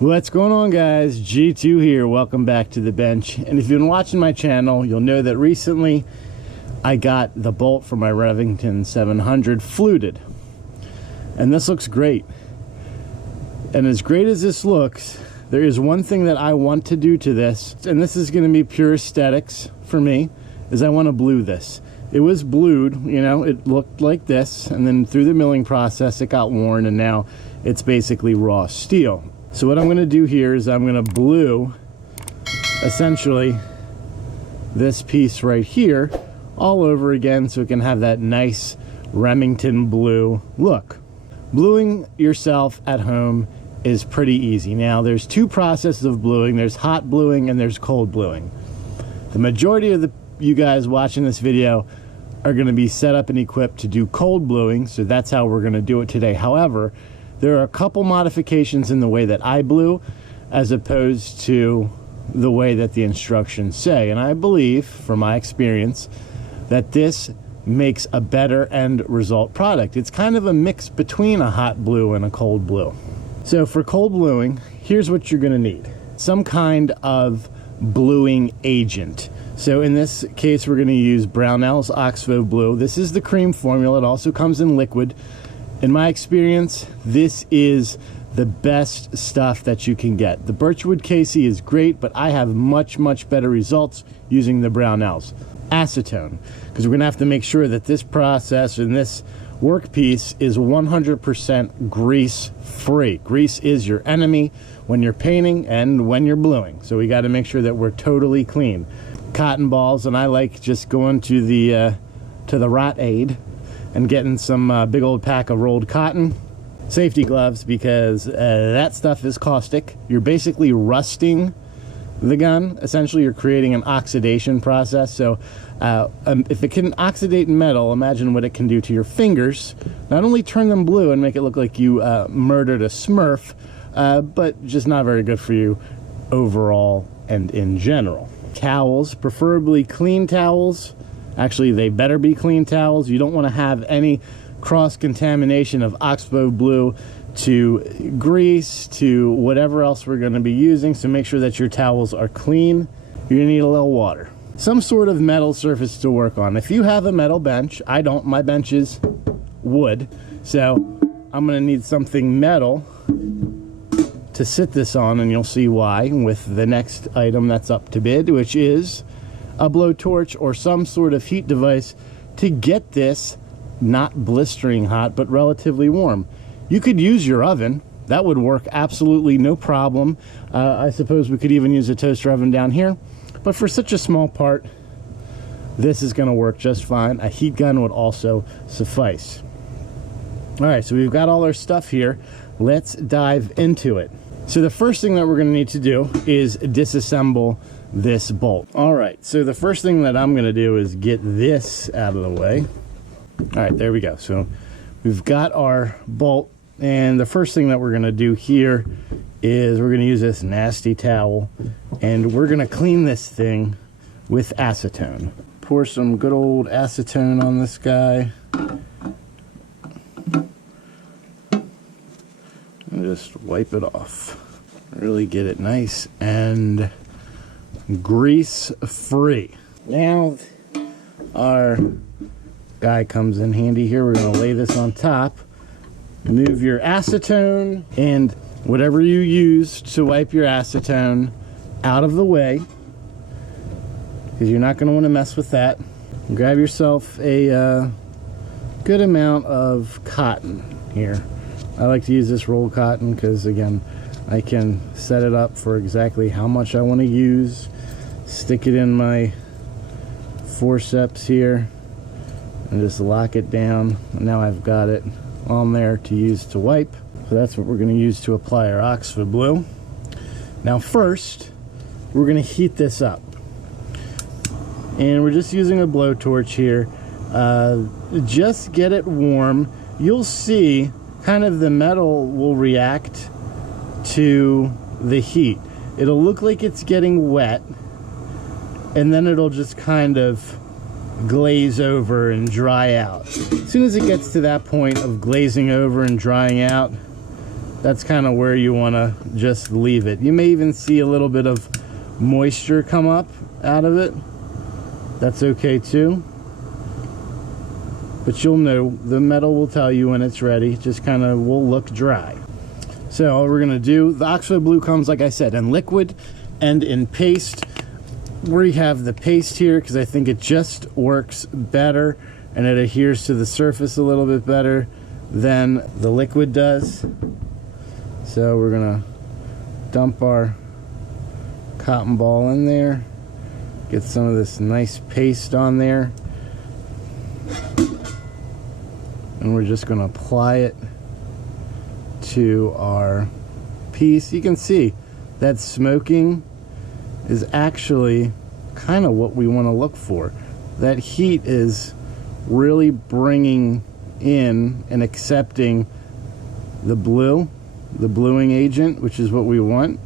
What's going on, guys? G2 here. Welcome back to the bench. And if you've been watching my channel, you'll know that recently I got the bolt for my Remington 700 fluted. And this looks great. And as great as this looks, there is one thing that I want to do to this, and this is going to be pure aesthetics for me, is I want to blue this. It was blued, you know, it looked like this, and then through the milling process it got worn, and now it's basically raw steel. So what I'm going to do here is I'm going to blue essentially this piece right here all over again so it can have that nice Remington blue look. Bluing yourself at home is pretty easy. Now there's two processes of bluing. There's hot bluing and there's cold bluing. The majority of you guys watching this video are going to be set up and equipped to do cold bluing, so that's how we're going to do it today. However, there are a couple modifications in the way that I blew as opposed to the way that the instructions say. And I believe, from my experience, that this makes a better end result product. It's kind of a mix between a hot blue and a cold blue. So for cold bluing, here's what you're going to need. Some kind of bluing agent. So in this case, we're going to use Brownells Oxphoblue. This is the cream formula. It also comes in liquid. In my experience, this is the best stuff that you can get. The Birchwood KC is great, but I have much better results using the Brownells. Acetone, because we're going to have to make sure that this process and this workpiece is 100% grease free. Grease is your enemy when you're painting and when you're bluing, so we got to make sure that we're totally clean. Cotton balls, and I like just going to the Rot Aid and getting some big old pack of rolled cotton. Safety gloves, because that stuff is caustic. You're basically rusting the gun. Essentially, you're creating an oxidation process. So if it can oxidate metal, imagine what it can do to your fingers. Not only turn them blue and make it look like you murdered a Smurf, but just not very good for you overall and in general. Towels, preferably clean towels. Actually, they better be clean towels. You don't want to have any cross-contamination of oxpho-blue to grease to whatever else we're going to be using, so make sure that your towels are clean. You're going to need a little water. Some sort of metal surface to work on. If you have a metal bench, I don't. My bench is wood, so I'm going to need something metal to sit this on, and you'll see why with the next item that's up to bid, which is a blowtorch or some sort of heat device to get this not blistering hot but relatively warm. You could use your oven. That would work absolutely no problem. I suppose we could even use a toaster oven down here, but for such a small part, this is going to work just fine. A heat gun would also suffice. All right, so we've got all our stuff here. Let's dive into it. So the first thing that we're going to need to do is disassemble this bolt. All right, so the first thing that I'm going to do is get this out of the way. All right, there we go. So we've got our bolt, and the first thing that we're going to do here is we're going to use this nasty towel, and we're going to clean this thing with acetone. Pour some good old acetone on this guy, and just wipe it off. Really get it nice and grease free. Now our guy comes in handy here. We're going to lay this on top, move your acetone and whatever you use to wipe your acetone out of the way, because you're not going to want to mess with that. Grab yourself a good amount of cotton here. I like to use this rolled cotton because, again, I can set it up for exactly how much I want to use. Stick it in my forceps here and just lock it down. Now I've got it on there to use to wipe. So that's what we're going to use to apply our Oxpho-blue. Now first, we're going to heat this up. And we're just using a blowtorch here. Just get it warm. You'll see kind of the metal will react to the heat. It'll look like it's getting wet, and then it'll just kind of glaze over and dry out. As soon as it gets to that point of glazing over and drying out, that's kind of where you want to just leave it. You may even see a little bit of moisture come up out of it. That's okay too. But you'll know, the metal will tell you when it's ready. Just kind of will look dry. So all we're going to do, the Oxpho-blue comes, like I said, in liquid and in paste. We have the paste here because I think it just works better and it adheres to the surface a little bit better than the liquid does. So we're going to dump our cotton ball in there, get some of this nice paste on there, and we're just going to apply it to our piece. You can see that smoking is actually kind of what we want to look for. That heat is really bringing in and accepting the blue, the bluing agent, which is what we want.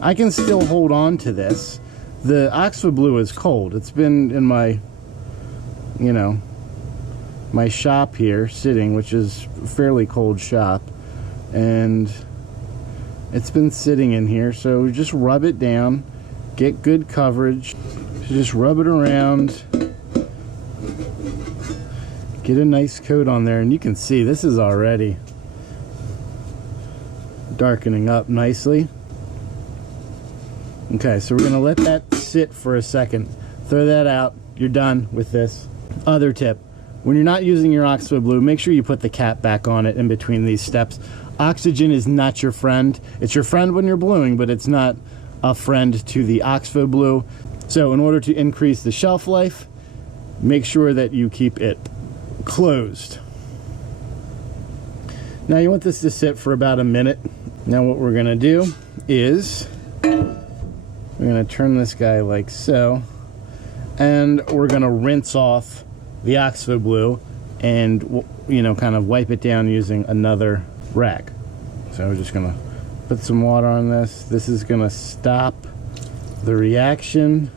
I can still hold on to this. The Oxpho-blue is cold. It's been in my, you know, my shop here sitting, which is a fairly cold shop, and it's been sitting in here. So just rub it down, get good coverage. So just rub it around, get a nice coat on there, and you can see this is already darkening up nicely. Okay, so we're gonna let that sit for a second. Throw that out. You're done with this. Other tip: when you're not using your Oxpho-blue, make sure you put the cap back on it in between these steps. Oxygen is not your friend. It's your friend when you're bluing, but it's not a friend to the Oxpho-blue. So in order to increase the shelf life, make sure that you keep it closed. Now you want this to sit for about a minute. Now what we're gonna do is we're gonna turn this guy like so, and we're gonna rinse off the Oxpho-blue and, you know, kind of wipe it down using another rag. So we're just gonna put some water on this. This is gonna stop the reaction.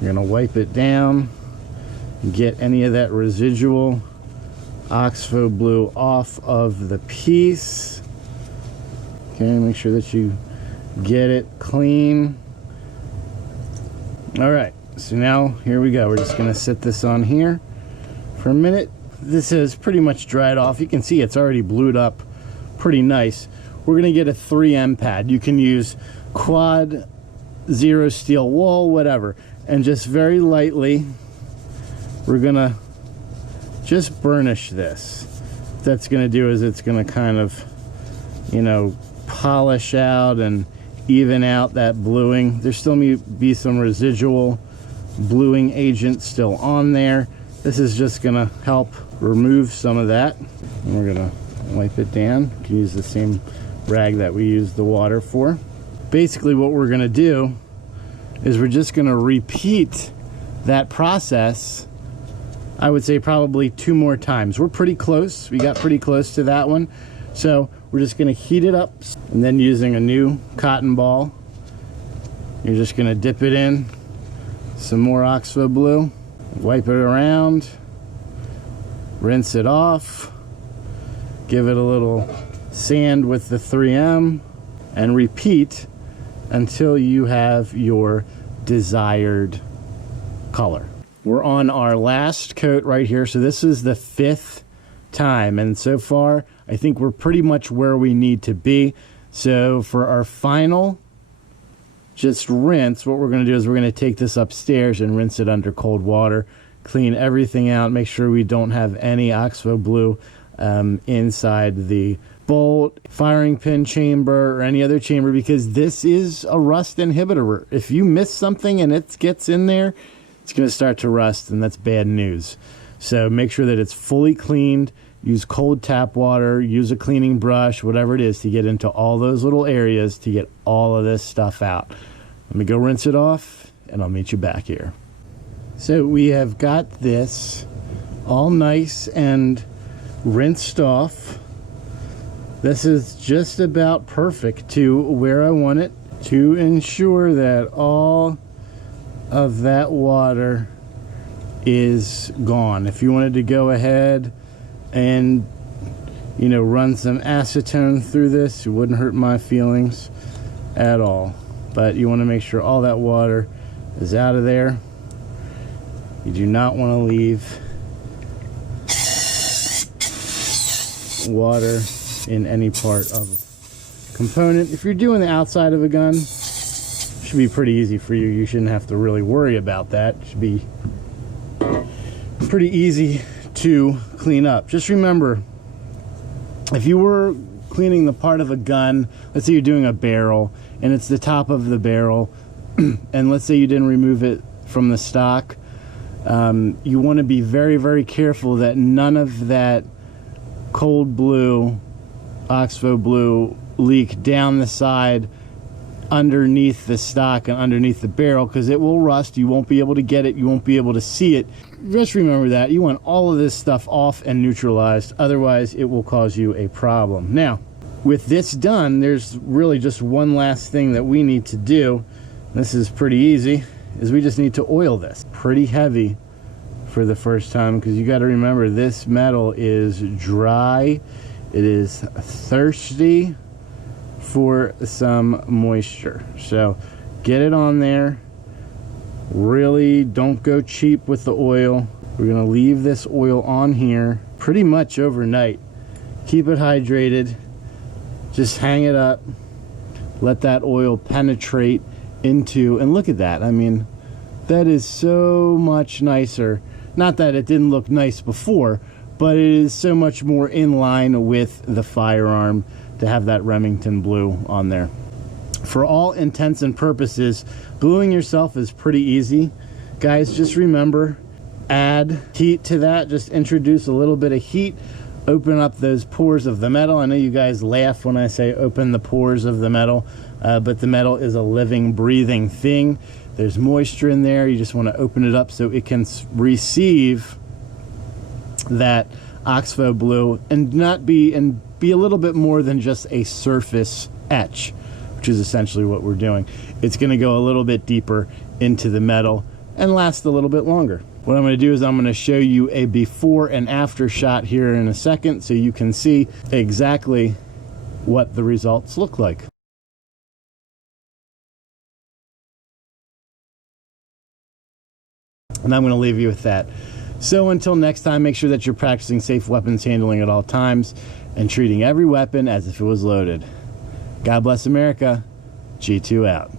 You're gonna wipe it down, get any of that residual Oxpho-blue off of the piece. Okay, make sure that you get it clean. All right, so now here we go. We're just gonna sit this on here for a minute. This is pretty much dried off. You can see it's already blued up pretty nice. We're gonna get a 3M pad. You can use quad, zero steel wool, whatever, and just very lightly we're gonna just burnish this. What that's gonna do is it's gonna kind of, you know, polish out and even out that bluing. There still may be some residual bluing agent still on there. This is just gonna help remove some of that. And we're gonna wipe it down. You can use the same rag that we used the water for. Basically what we're gonna do is we're just gonna repeat that process, I would say probably 2 more times. We're pretty close. We got pretty close to that one. So we're just gonna heat it up, and then using a new cotton ball, you're just gonna dip it in some more Oxpho-blue, wipe it around, rinse it off, give it a little sand with the 3M, and repeat until you have your desired color. We're on our last coat right here. So this is the 5th time, and so far I think we're pretty much where we need to be. So for our final just rinse, what we're going to do is we're going to take this upstairs and rinse it under cold water, clean everything out, make sure we don't have any Oxpho-blue inside the bolt, firing pin chamber, or any other chamber, because this is a rust inhibitor. If you miss something and it gets in there, it's going to start to rust, and that's bad news. So make sure that it's fully cleaned. Use cold tap water, use a cleaning brush, whatever it is, to get into all those little areas to get all of this stuff out. Let me go rinse it off, and I'll meet you back here. So we have got this all nice and rinsed off. This is just about perfect to where I want it, to ensure that all of that water is gone. If you wanted to go ahead and, you know, run some acetone through this. It wouldn't hurt my feelings at all. But you want to make sure all that water is out of there. You do not want to leave water in any part of a component. If you're doing the outside of a gun, it should be pretty easy for you. You shouldn't have to really worry about that. It should be pretty easy to clean up. Just remember, if you were cleaning the part of a gun, let's say you're doing a barrel and it's the top of the barrel, and let's say you didn't remove it from the stock, you want to be very, very careful that none of that cold blue, oxpho-blue leak down the side underneath the stock and underneath the barrel, because it will rust. You won't be able to get it. You won't be able to see it. Just remember that. You want all of this stuff off and neutralized. Otherwise, it will cause you a problem. Now, with this done, there's really just one last thing that we need to do. This is pretty easy, is we just need to oil this. Pretty heavy for the first time, because you got to remember, this metal is dry. It is thirsty for some moisture. So get it on there. Really don't go cheap with the oil. We're gonna leave this oil on here pretty much overnight. Keep it hydrated. Just hang it up. Let that oil penetrate into, and look at that. I mean, that is so much nicer. Not that it didn't look nice before, but it is so much more in line with the firearm to have that Remington blue on there. For all intents and purposes, bluing yourself is pretty easy. Guys, just remember, add heat to that. Just introduce a little bit of heat. Open up those pores of the metal. I know you guys laugh when I say open the pores of the metal, but the metal is a living, breathing thing. There's moisture in there. You just want to open it up so it can receive that oxpho-blue and not be, and be a little bit more than just a surface etch, which is essentially what we're doing. It's going to go a little bit deeper into the metal and last a little bit longer. What I'm going to do is I'm going to show you a before and after shot here in a second so you can see exactly what the results look like. And I'm going to leave you with that. So until next time, make sure that you're practicing safe weapons handling at all times and treating every weapon as if it was loaded. God bless America. G2 out.